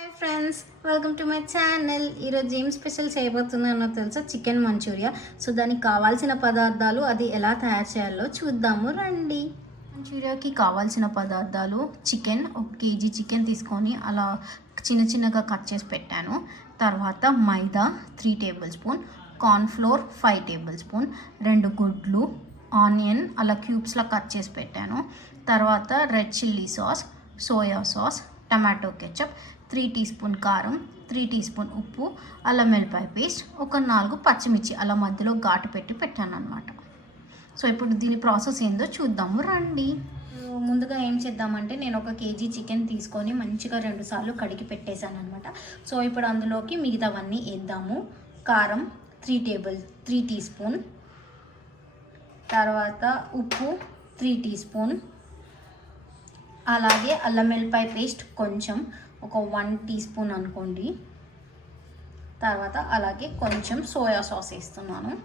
Hi friends welcome to my channel ఈరోజు ఏం special చేయబోతున్నానో తెలుసా? చికెన్ మంచూరియా సో దానికి కావాల్సిన పదార్థాలు అది ఎలా తయారు చేయాలో చూద్దాము రండి. మంచూరియాకి కావాల్సిన పదార్థాలు చికెన్ ఒక కేజీ చికెన్ తీసుకొని అలా చిన్న చిన్నగా కట్ చేసి పెట్టాను. తర్వాత maida three tablespoon cornflour five tablespoon రెండు గుడ్లు ఆనియన్ అలా క్యూబ్స్లో కట్ చేసి పెట్టాను. తర్వాత red chilli sauce soya sauce tomato ketchup three teaspoon కారం త్రీ టీ స్పూన్ ఉప్పు అల్లం వెల్లిపాయ పేస్ట్ ఒక నాలుగు పచ్చిమిర్చి అలా మధ్యలో ఘాటు పెట్టి పెట్టాను అనమాట సో ఇప్పుడు దీని ప్రాసెస్ ఏందో చూద్దాము రండి. ముందుగా ఏం చేద్దామంటే నేను ఒక కేజీ చికెన్ తీసుకొని మంచిగా రెండు సార్లు కడిగి పెట్టేశాను అనమాట సో ఇప్పుడు అందులోకి మిగతావన్నీ వేద్దాము. కారం three table three teaspoon. తర్వాత ఉప్పు త్రీ టీ స్పూన్. అలాగే అల్లం వెల్లిపాయ పేస్ట్ కొంచెం. ఒక వన్ టీ స్పూన్ అనుకోండి. తర్వాత అలాగే కొంచెం సోయా సాస్ వేస్తున్నాను.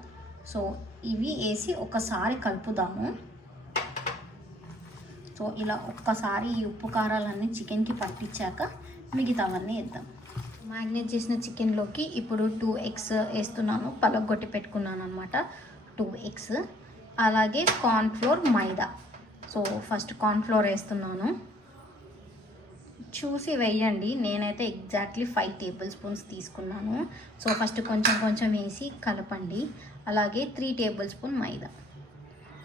సో ఇవి వేసి ఒకసారి కలుపుదాము. సో ఇలా ఒక్కసారి ఈ ఉప్పు కారాలన్నీ చికెన్కి పట్టించాక మిగతావన్నీ వేద్దాం. మ్యాగ్నేట్ చేసిన చికెన్లోకి ఇప్పుడు టూ ఎగ్స్ వేస్తున్నాను. పలగొట్టి పెట్టుకున్నాను అనమాట టూ ఎగ్స్. అలాగే cornflour maida. So first cornflour వేస్తున్నాను. చూసి వేయండి నేనైతే ఎగ్జాక్ట్లీ ఫైవ్ టేబుల్ స్పూన్స్ తీసుకున్నాను. సో ఫస్ట్ కొంచెం కొంచెం వేసి కలపండి. అలాగే three tablespoon maida.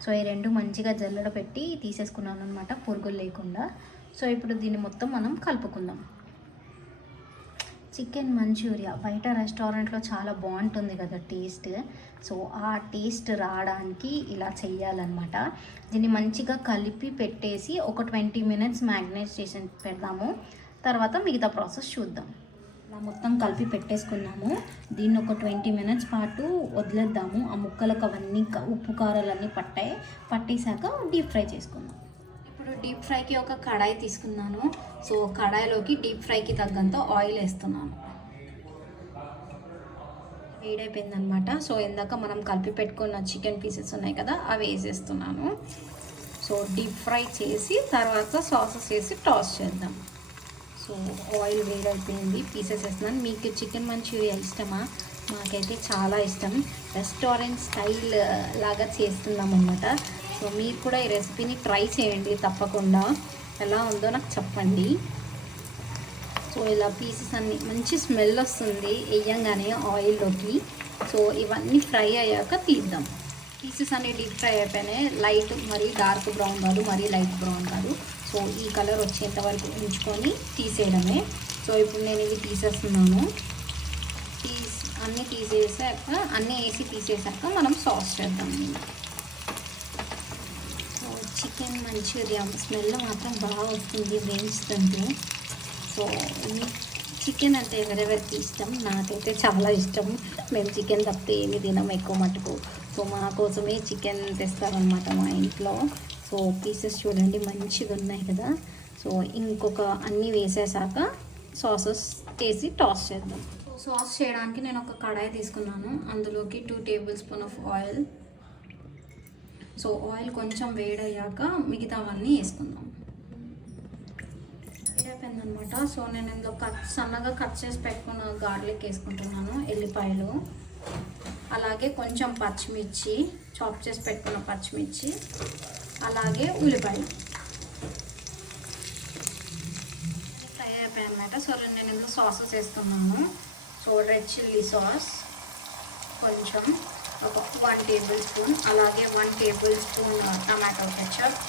So ఈ రెండు మంచిగా జల్లడ పెట్టి తీసేసుకున్నాను అనమాట పురుగులు లేకుండా. సో ఇప్పుడు దీన్ని మొత్తం మనం కలుపుకుందాం. Chicken manchuria. బయట రెస్టారెంట్లో చాలా బాగుంటుంది కదా టేస్ట్. సో ఆ టేస్ట్ రావడానికి ఇలా చెయ్యాలన్నమాట. దీన్ని మంచిగా కలిపి పెట్టేసి ఒక ట్వంటీ మినిట్స్ మ్యాగ్నేట్ చేసి పెడదాము. తర్వాత మిగతా ప్రాసెస్ చూద్దాం. ఇలా మొత్తం కలిపి పెట్టేసుకున్నాము. దీన్ని ఒక ట్వంటీ మినిట్స్ పాటు వదిలేద్దాము. ఆ ముక్కలకు అవన్నీ ఉప్పు కారాలన్నీ పట్టాయి పట్టేశాక డీప్ ఫ్రై చేసుకుందాం. ఇప్పుడు డీప్ ఫ్రైకి ఒక కడాయి తీసుకున్నాను. సో కడాయిలోకి డీప్ ఫ్రైకి తగ్గంత ఆయిల్ వేస్తున్నాను. వేడైపోయిందనమాట సో ఇందాక మనం కలిపి పెట్టుకున్న చికెన్ పీసెస్ ఉన్నాయి కదా అవి వేసేస్తున్నాను. సో డీప్ ఫ్రై చేసి తర్వాత సాసెస్ వేసి టాస్ చేద్దాం. So oil వేడైపోయింది. పీసెస్ వేస్తున్నాను. మీకు చికెన్ మంచూరియా ఇష్టమా? మాకైతే చాలా ఇష్టం. రెస్టారెంట్ స్టైల్ లాగా చేస్తున్నాం అనమాట సో మీరు కూడా ఈ రెసిపీని ట్రై చేయండి తప్పకుండా. ఎలా ఉందో నాకు చెప్పండి. సో ఇలా పీసెస్ అన్ని మంచి స్మెల్ వస్తుంది వేయంగానే ఆయిల్లోకి. సో ఇవన్నీ ఫ్రై అయ్యాక తీద్దాం. పీసెస్ అన్ని డీప్ ఫ్రై అయిపోయినాయి. లైట్ మరి డార్క్ బ్రౌన్ కాదు మరి లైట్ బ్రౌన్ కాదు. సో ఈ కలర్ వచ్చేంత వరకు ఉంచుకొని తీసేయడమే. సో ఇప్పుడు నేను ఇవి తీసేస్తున్నాను. తీసి అన్నీ తీసేసాక అన్నీ వేసి తీసేసాక మనం సాస్ చేద్దాం. చికెన్ మంచూరియా స్మెల్ మాత్రం బాగా వస్తుంది వేయిస్తుంటే. సో చికెన్ అంటే ఎవరెవరికి ఇష్టం? నాకైతే చాలా ఇష్టం. మేము చికెన్ తప్పితే ఏమి తినం ఎక్కువ మటుకు. సో మా కోసమే చికెన్ తెస్తారనమాట మా ఇంట్లో. సో పీసెస్ చూడండి మంచిగా ఉన్నాయి కదా. సో ఇంకొక అన్నీ వేసేసాక సాసెస్ వేసి టాస్ చేద్దాం. సాస్ చేయడానికి నేను ఒక కడాయి తీసుకున్నాను. అందులోకి two tablespoon of oil so oil కొంచెం వేడయ్యాక మిగతావన్నీ వేసుకుందాం. అయిపోయిందనమాట సో నేను ఇందులో కట్ సన్నగా కట్ చేసి పెట్టుకున్న గార్లిక్ వేసుకుంటున్నాను ఎల్లిపాయలు. అలాగే కొంచెం పచ్చిమిర్చి చాప్ చేసి పెట్టుకున్న పచ్చిమిర్చి. అలాగే ఉల్లిపాయలు. ఫ్రై అయిపోయాయి అన్నమాట సో నేను ఇందులో సాసెస్ వేస్తున్నాను సో రెడ్ చిల్లీ సాస్ కొంచెం వన్ టేబుల్ స్పూన్ అలాగే one tablespoon tomato ketchup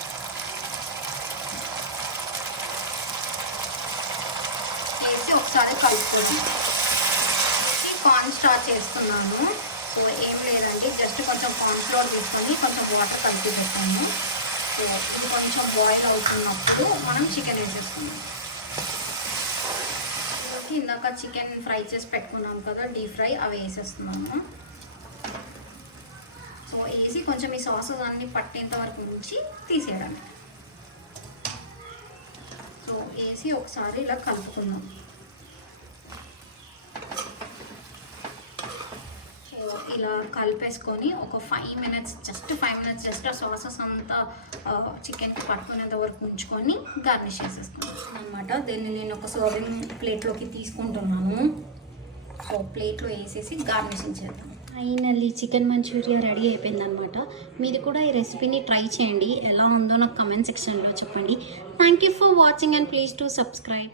వేసి ఒకసారి కలుపుకొని కార్న్ స్టార్చ్ చేస్తున్నాను. సో ఏం లేదండి జస్ట్ కొంచెం కార్న్ ఫ్లోర్ తీసుకొని కొంచెం వాటర్ కలిపి పెట్టాము సో ఇది కొంచెం బాయిల్ అవుతున్నప్పుడు మనం చికెన్ వేసేసుకున్నాం ఇందాక చికెన్ ఫ్రై చేసి పెట్టుకున్నాం కదా డీప్ ఫ్రై అవి వేసేస్తున్నాము. సో వేసి కొంచెం ఈ సాసెస్ అన్ని పట్టేంత వరకు ఉంచి తీసేయడం సో వేసి ఒకసారి ఇలా కలుపుకుందాం. సో ఇలా కలిపేసుకొని ఒక five minutes just five minutes just ఆ సాసెస్ అంతా చికెన్కి పట్టుకునేంత వరకు ఉంచుకొని గార్నిష్ చేసేసుకున్నాను అనమాట దీన్ని నేను ఒక సర్వింగ్ ప్లేట్లోకి తీసుకుంటున్నాను. సో ప్లేట్లో వేసేసి గార్నిషింగ్ చేద్దాం. ఫైనల్లీ చికెన్ మంచూరియా రెడీ అయిపోయింది అనమాట మీరు కూడా ఈ రెసిపీని ట్రై చేయండి. ఎలా ఉందో నాకు కమెంట్ సెక్షన్లో చెప్పండి. Thank you for watching and please to subscribe